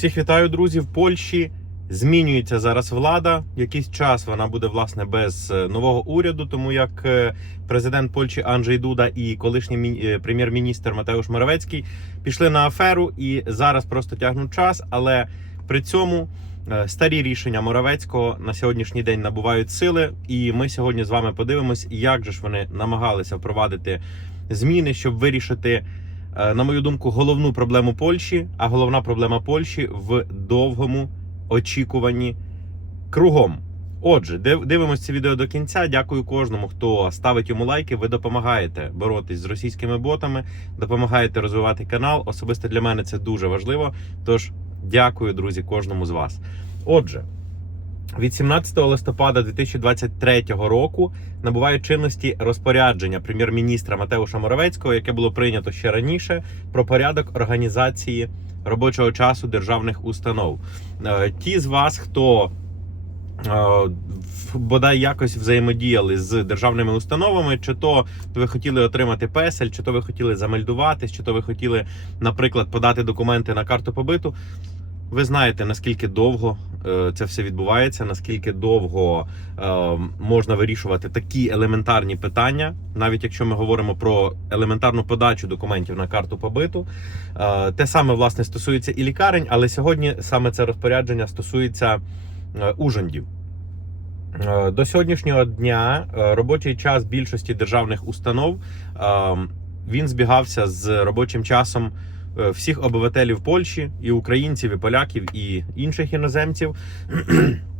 Всіх вітаю, друзі. В Польщі змінюється зараз влада. Якийсь час вона буде власне без е, нового уряду, тому як е, президент Польщі Анджей Дуда і колишній е, прем'єр-міністр Матеуш Моровецький пішли на аферу і зараз просто тягнуть час. Але при цьому старі рішення Моровецького на сьогоднішній день набувають сили. І ми сьогодні з вами подивимось, як же ж вони намагалися впровадити зміни, щоб вирішити. Е, на мою думку, головну проблему Польщі, а головна проблема Польщі в довгому очікуванні кругом. Отже, див- дивимось це відео до кінця. Дякую кожному, хто ставить йому лайки. Ви допомагаєте боротись з російськими ботами, допомагаєте розвивати канал. Особисто для мене це дуже важливо. Тож дякую, друзі, кожному з вас. Отже. Від 17 листопада 2023 року набуває чинності розпорядження прем'єр-міністра Матеуша Моровецького, яке було прийнято ще раніше, про порядок організації робочого часу державних установ. Е, Ті з вас, хто е, бодай якось взаємодіяли з державними установами, чи то ви хотіли отримати песель, чи то ви хотіли замельдуватись, чи то ви хотіли, наприклад, подати документи на карту побиту. Ви знаєте, наскільки довго е, це все відбувається, наскільки довго е, можна вирішувати такі елементарні питання, навіть якщо ми говоримо про елементарну подачу документів на карту побиту. Е, те саме власне стосується і лікарень, але сьогодні саме це розпорядження стосується ужандів. Е, До сьогоднішнього дня робочий час більшості державних установ він збігався з робочим часом всіх обивателів Польщі, і українців, і поляків, і інших іноземців.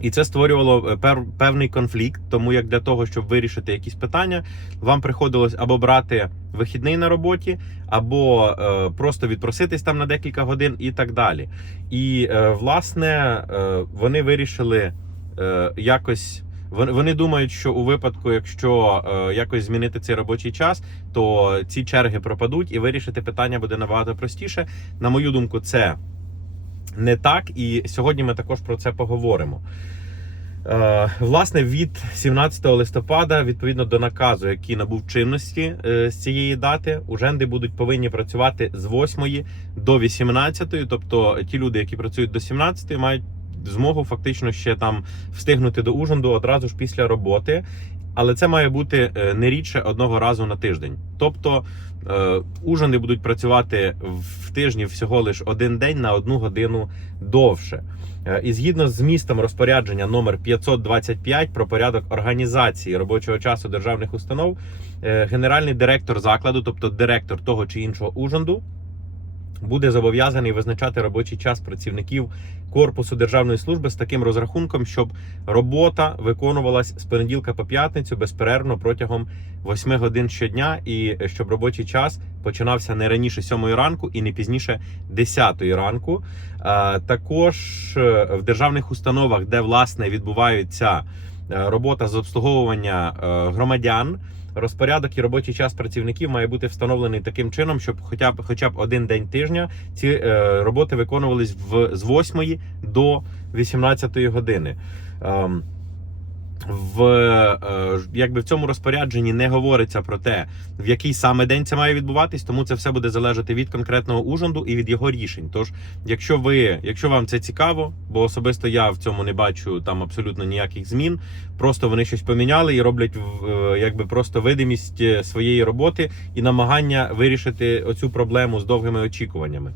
І це створювало е, певний конфлікт, тому як для того, щоб вирішити якісь питання, вам приходилось або брати вихідний на роботі, або е, просто відпроситись там на декілька годин і так далі. І е, власне е, вони вирішили е, якось. Вони думають, що у випадку, якщо е, якось змінити цей робочий час, то ці черги пропадуть і вирішити питання буде набагато простіше. На мою думку, це не так. І сьогодні ми також про це поговоримо. Е, власне, від 17 листопада, відповідно до наказу, який набув чинності е, з цієї дати, уженди будуть повинні працювати з 8 до 18, тобто ті люди, які працюють до 17, мають змогу фактично ще там встигнути до ужинду одразу ж після роботи. Але це має бути е, не рідше одного разу на тиждень. Тобто е, ужини будуть працювати в тижні всього лише один день на одну годину довше. Е, І згідно з змістом розпорядження номер 525 про порядок організації робочого часу державних установ, генеральний директор закладу, тобто директор того чи іншого ужинду, буде зобов'язаний визначати робочий час працівників корпусу державної служби з таким розрахунком, щоб робота виконувалась з понеділка по п'ятницю безперервно протягом 8 годин щодня, і щоб робочий час починався не раніше 7 ранку і не пізніше 10 ранку. Е, Також е, в державних установах, де власне відбувається е, робота з обслуговування е, громадян. Розпорядок і робочий час працівників має бути встановлений таким чином, щоб хоча б хоча б один день тижня ці е, роботи виконувались в з 8 до 18 години. Ем, в е, якби в цьому розпорядженні не говориться про те, в який саме день це має відбуватись, тому це все буде залежати від конкретного ужинду і від його рішень. Тож, якщо ви, якщо вам це цікаво, бо особисто я в цьому не бачу там абсолютно ніяких змін, просто вони щось поміняли і роблять в- е, якби просто видимість е, своєї роботи і намагання вирішити оцю проблему з довгими очікуваннями.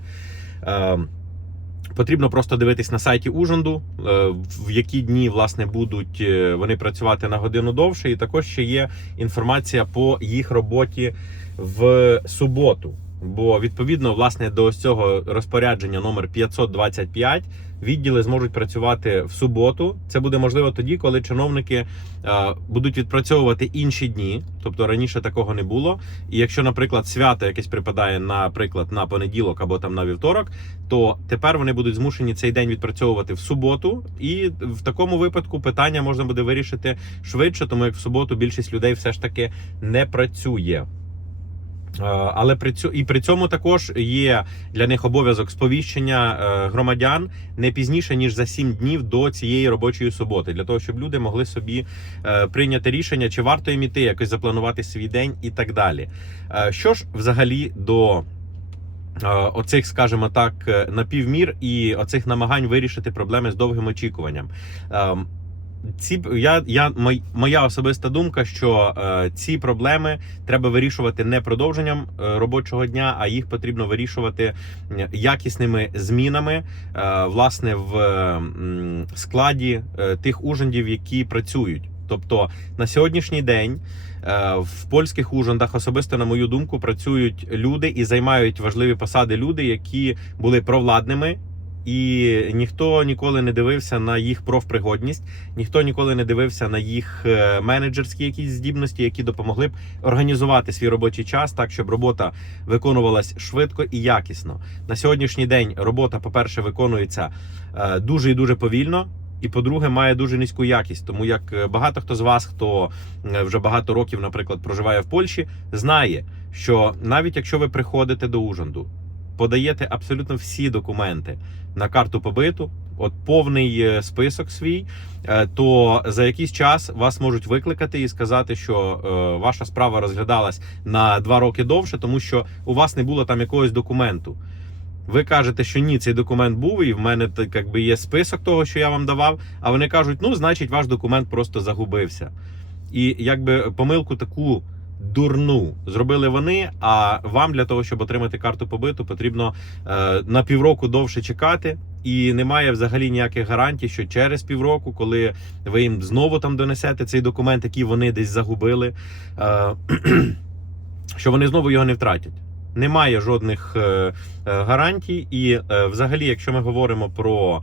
Потрібно просто дивитись на сайті Ужинду, е, в які дні власне будуть е, вони працювати на годину довше. І також ще є інформація по їх роботі в суботу. Бо відповідно власне до цього розпорядження номер 525 відділи зможуть працювати в суботу. Це буде можливо тоді, коли чиновники е, будуть відпрацьовувати інші дні, тобто раніше такого не було. І якщо, наприклад, свято якесь припадає, наприклад, на понеділок або там на вівторок, то тепер вони будуть змушені цей день відпрацьовувати в суботу, і в такому випадку питання можна буде вирішити швидше, тому як в суботу більшість людей все ж таки не працює. Е, Але при цьому і при цьому також є для них обов'язок сповіщення е, громадян не пізніше ніж за 7 днів до цієї робочої суботи, для того, щоб люди могли собі е, прийняти рішення, чи варто їм іти, якось запланувати свій день і так далі. Що ж взагалі до оцих, скажімо так, напівмір і оцих намагань вирішити проблеми з довгим очікуванням. Ці я, я моя особиста думка, що е, ці проблеми треба вирішувати не продовженням е, робочого дня, а їх потрібно вирішувати якісними змінами, е, власне, в е, складі е, тих ужиндів, які працюють. Тобто на сьогоднішній день е, в польських ужиндах, особисто на мою думку, працюють люди і займають важливі посади люди, які були провладними. І ніхто ніколи не дивився на їх профпригодність, ніхто ніколи не дивився на їх е, менеджерські якісь здібності, які допомогли б організувати свій робочий час так, щоб робота виконувалась швидко і якісно. На сьогоднішній день робота, по-перше, виконується е, дуже і дуже повільно. І по-друге, має дуже низьку якість. Тому як е, багато хто з вас, хто вже багато років, наприклад, проживає в Польщі, знає, що навіть якщо ви приходите до Ужанду, подаєте абсолютно всі документи на карту побиту, от повний е, список свій, е, то за якийсь час вас можуть викликати і сказати, що е, ваша справа розглядалась на два роки довше, тому що у вас не було там якогось документу. Ви кажете, що ні, цей документ був, і в мене так, якби є список того, що я вам давав. А вони кажуть, ну, значить, ваш документ просто загубився. І якби помилку таку дурну зробили вони. А вам для того, щоб отримати карту побиту, потрібно е, на півроку довше чекати. І немає взагалі ніяких гарантій, що через півроку, коли ви їм знову там донесете цей документ, який вони десь загубили, е, що вони знову його не втратять. Немає жодних е, е, гарантій, і е, взагалі, якщо ми говоримо про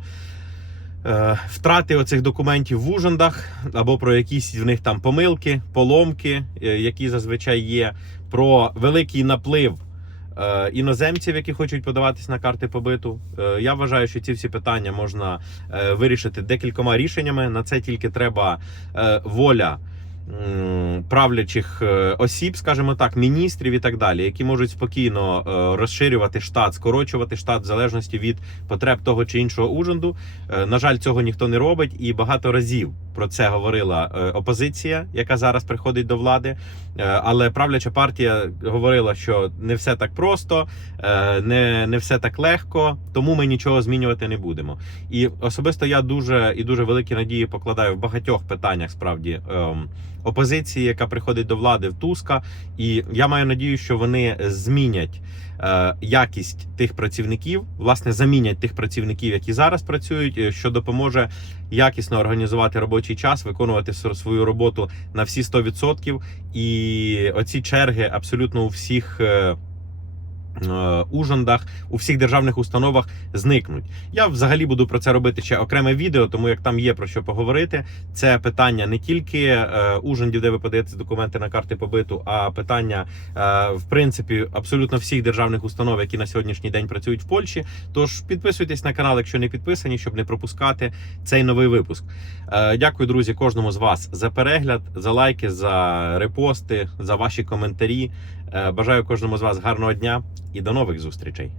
втрати оцих документів в ужандах, або про якісь в них там помилки, поломки, е, які зазвичай є, про великий наплив. е, Іноземців, які хочуть подаватись на карти побиту, Е, я вважаю, що ці всі питання можна е, вирішити декількома рішеннями. На це тільки треба е, воля правлячих е, осіб, скажімо так, міністрів і так далі, які можуть спокійно е, розширювати штат, скорочувати штат в залежності від потреб того чи іншого ужинду. Е, На жаль, цього ніхто не робить, і багато разів про це говорила е, опозиція, яка зараз приходить до влади. Е, Але правляча партія говорила, що не все так просто, е, не, не все так легко, тому ми нічого змінювати не будемо. І особисто я дуже і дуже великі надії покладаю в багатьох питаннях справді ем, опозиції, яка приходить до влади в Туска. І я маю надію, що вони змінять якість тих працівників, власне, замінять тих працівників, які зараз працюють, е, що допоможе якісно організувати робочий час, виконувати свою роботу на всі 100%. І оці черги абсолютно у всіх. Е, Ужандах у всіх державних установах зникнуть. Я взагалі буду про це робити ще окреме відео, тому як там є про що поговорити. Це питання не тільки е, ужандів, де ви подаєте документи на карти побиту, а питання е, в принципі абсолютно всіх державних установ, які на сьогоднішній день працюють в Польщі. Тож підписуйтесь на канал, якщо не підписані, щоб не пропускати цей новий випуск. Дякую, друзі, кожному з вас за перегляд, за лайки, за репости, за ваші коментарі. Е, Бажаю кожному з вас гарного дня і до нових зустрічей.